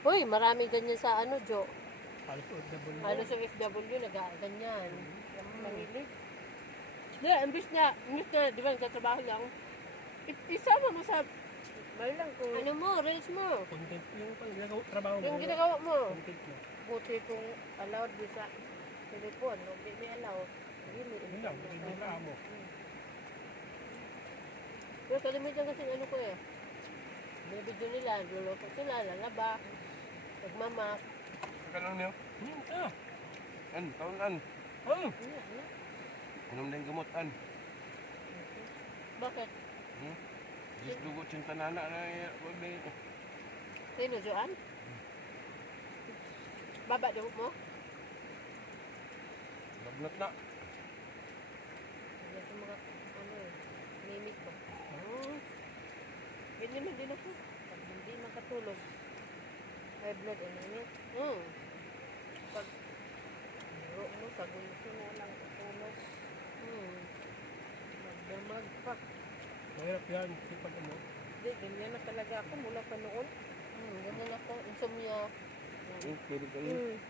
Uy, marami ganyan sa ano, Jo. Halos OFW. Halos yung FW nag-ganyan. Mahilig. Di, imbis na, di ba, nagtatrabaho lang. Isama mo sa, Malang ko. ano mo, reels mo. Content yung ginagawa, trabaho mo. Yung ginagawa mo. Content mo. Buti kung allowed di sa telepon. Huwag di may allow. Yun lang, hindi na mo. Pero kalimitan kasi ano ko eh. Binibidyo nila, luluto sila, lalaba, nagmamak. Kanon niyo? Taon Oh! Inom na yung gamutan. Bakit? Diyos dugo cintanana na wag na yun. Sino, Joan? Baba daw mo? Lagnat na. Wala sa mga, ano eh, mimik ko. Oh. Ganyan na din ako. Pag hindi makatulog. High blood o ninit. Pag niro mo sa gulso mo lang tutulog. Magdamag pa. Mahirap yan. Kasi pag ano, Hindi, ganyan na talaga ako mula pa noon. Ganyan ako, insomnia. Pwede ka yun.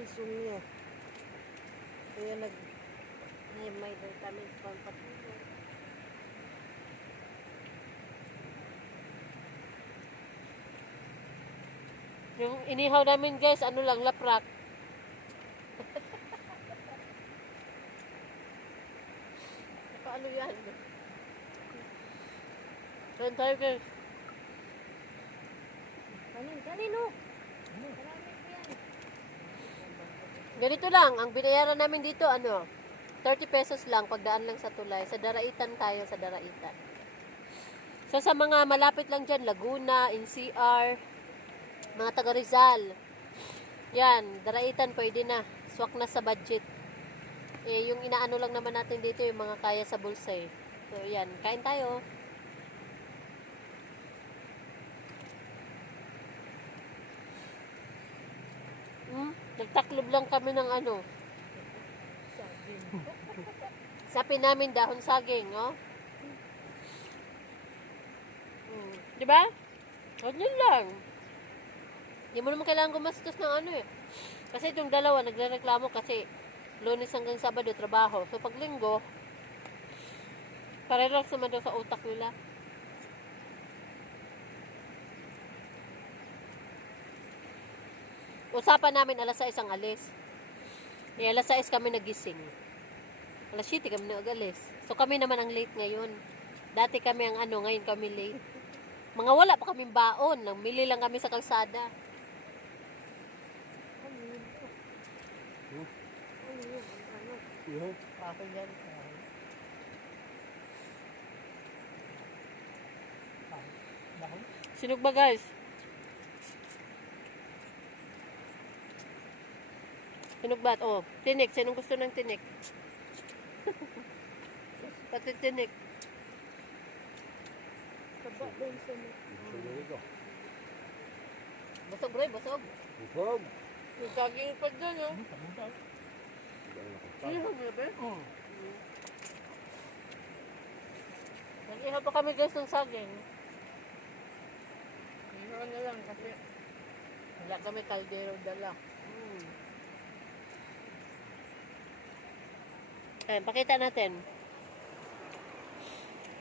Insomnia. Kaya nag-himay daw kami sa pampatulog. Yung inihaw namin guys, ano lang, laprak. Paano yan? Saan tayo guys? Kanino? Ganito lang, ang binayaran namin dito, 30 pesos lang, pagdaan lang sa tulay. Sa Daraitan tayo, sa Daraitan. So sa mga malapit lang dyan, Laguna, NCR, mga taga Rizal. Yan, Daraitan pwede na. Swak na sa budget. Eh, yung inaano lang naman natin dito, yung mga kaya sa bulsa eh. So yan, kain tayo. Nagtaklob lang kami ng Saging. sapi namin dahon saging, oh. Di ba? Ganyan lang. Hindi mo naman kailangan gumastos ng eh. Kasi itong dalawa, nagrereklamo kasi Lunes hanggang Sabado, trabaho. So, pag Linggo, parelax naman daw sa utak nila. Usapan namin alas 6 ang alis. Eh, alas 6 kami nagising. Alas 7 kami nag-alis. So, kami naman ang late ngayon. Dati kami ang ngayon kami late. Mga wala pa kaming baon. Namili lang kami sa kalsada. Ako yan. dahon. Sinog ba guys? Sinog ba? Oh, tinik. Sinong gusto ng tinik? Pati tinik. Kaba doon sa Busog bro, busog. Busog. Yung saging pa dyan, oh. Tabuntag. Ihaw mo ba? Nag-ihaw pa kami guys ng saging. Ihaw na lang kasi wala kami kaldero dala. Ayan, pakita natin.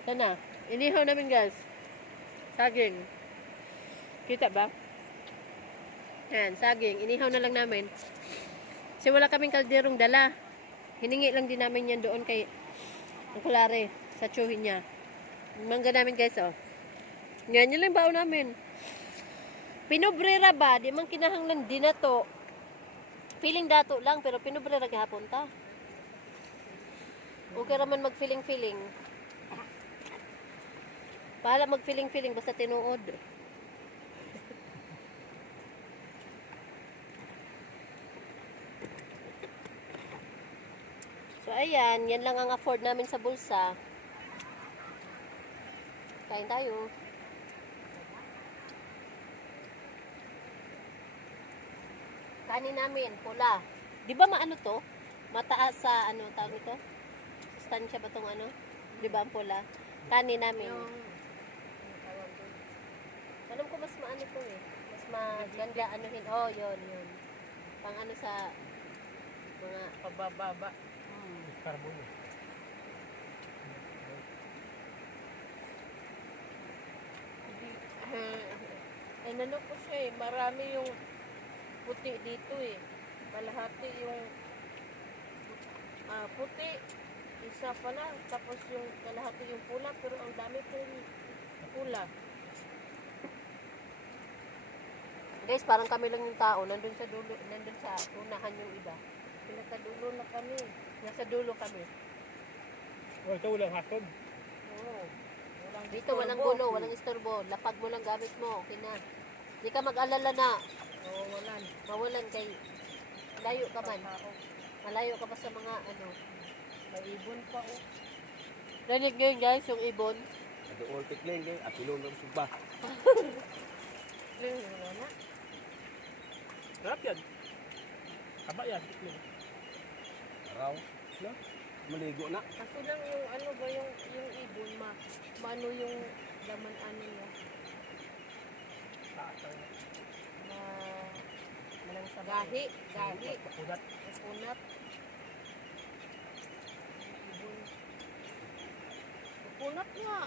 Ito na. Inihaw namin guys. Saging. Kita ba? Ayan, saging. Inihaw na lang namin. Kasi wala kaming kalderong dala. Hiningi lang din namin yan doon kay Kulare sa tsuhin niya. Mangga namin guys, oh. Yan, yun lang yung baon namin. Pinobrera ba? Di man kinahanglan din na to. Feeling dato lang, pero pinobrera gahapon ta. Okay raman mag-feeling-feeling. Bahala mag-feeling-feeling basta tinuod. So ayan, yan lang ang afford namin sa bulsa. Kain tayo. Kanin namin, pula. Di ba maano to? Mataas sa tawag ito? Sustansya ba tong Di ba ang pula? Kanin namin. Alam ko mas maano to eh. Mas maganda anuhin. Oh, yun. Pang ano sa mga Pabababa. Carbon eh. Eh, nano ko siya eh. Marami yung puti dito eh. Kalahati yung puti. Isa pa lang. Tapos yung kalahati yung pula. Pero ang dami pong pula. guys, parang kami lang yung tao. Nandun sa dulo, nandun sa unahan yung iba. Pinakadulo na kami. Nasa dulo kami. Oh, ito walang hasod. Oo. Walang Dito walang istorbo. gulo, walang istorbo. Lapag mo lang gamit mo. Okay na. Di ka mag-alala na. Oo, walan. Mawalan kay layo ka man. Tao. Malayo ka pa sa mga ano. May ibon pa oh. Narinig nyo yun guys, yung ibon. Ada all tikling kay apilon ng suba. Ling, wala na. Sarap yan. Taba yan. Itlog. Araw. No? Maligo na. Kaso lang yung ano ba yung ibon maano yung laman ano niya Taas ang na Malang sa gahi makunat. punat ibon punat nga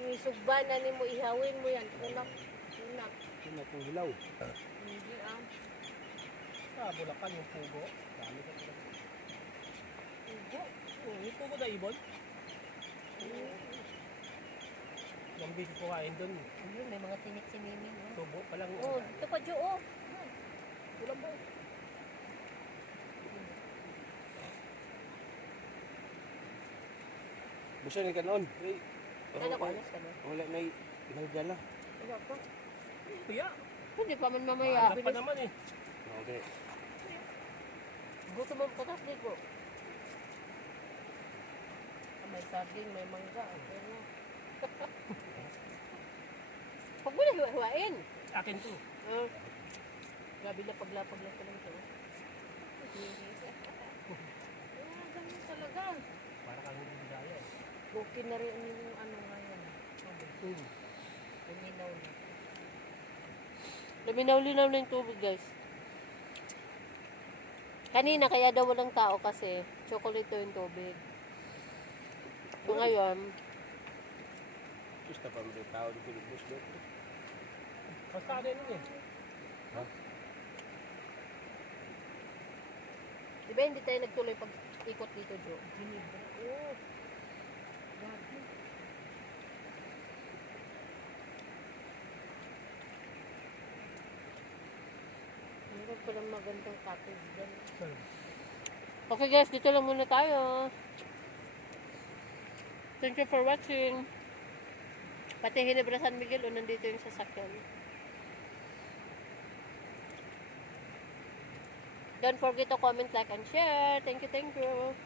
yung sugban na mo ihawin mo yan punat Sino itong hilaw? hindi Sa Bulacan yung pugo. Dami ka talaga. Pugo? Oh, yung pugo na ibon. Yung bisis ko kain doon. Ayun, may mga tinik si Mimi. Oh, Tubo pa lang. oh dito pa Jo. Oh. Kulang ba? Busa ni kanon. Ay. Sana ko alas ka na. Wala may ilang dala. wala pa Kuya. Hindi pa man mamaya. Hanap pa naman eh. Okay. Gusto mo patas dito. may saging may mangga okay na Huwag mo na hiwa-hiwain. Akin to. Grabe na paglapag lang pa lang ito. ganun talaga Para kang hindi bigaya eh. okay na rin yung ano ngayon luminaw na Luminaw-linaw na yung tubig guys. Kanina kaya daw walang tao kasi chocolate daw yung tubig. So ngayon, Gusto pa mo yung tao dito ng bus doon. Basta ano yun eh. di ba hindi tayo nagtuloy pag ikot dito, Jo? Ginibra oh grabe meron palang magandang cottage dyan Okay guys, dito lang muna tayo. Thank you for watching. Pati Ginebra San Miguel, nandito yung sasakyan. Don't forget to comment, like, and share. Thank you, thank you.